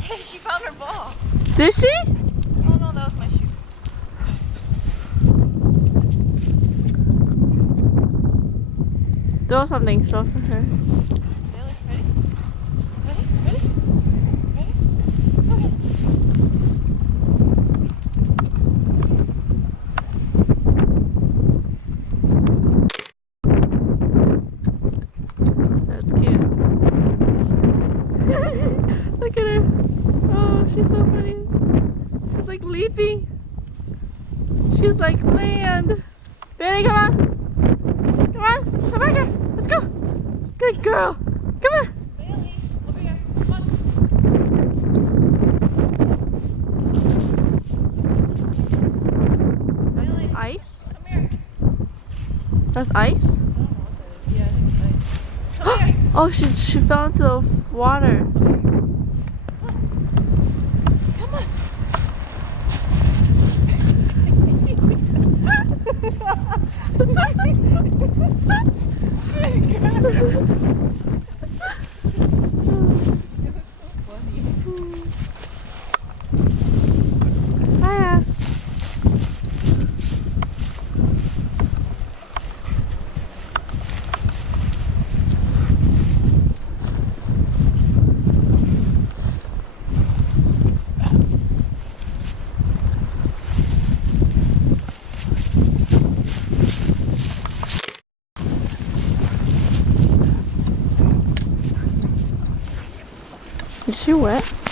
Hey, she found her ball. Did she? Oh no, that was my shoe. Throw something slow for her. Really? Ready? Ready? Ready? Ready? Okay. That's cute. Look at her. Oh, she's so funny. She's like leaping. She's like land. Bailey, come on. Come on. Come back here. Let's go. Good girl. Come on. Bailey, over here. Come on. Bailey, Ice? come here. That's ice? Yeah, I think it's ice. Come here. Oh, she fell into the water. Come on. Hiya. Is she wet?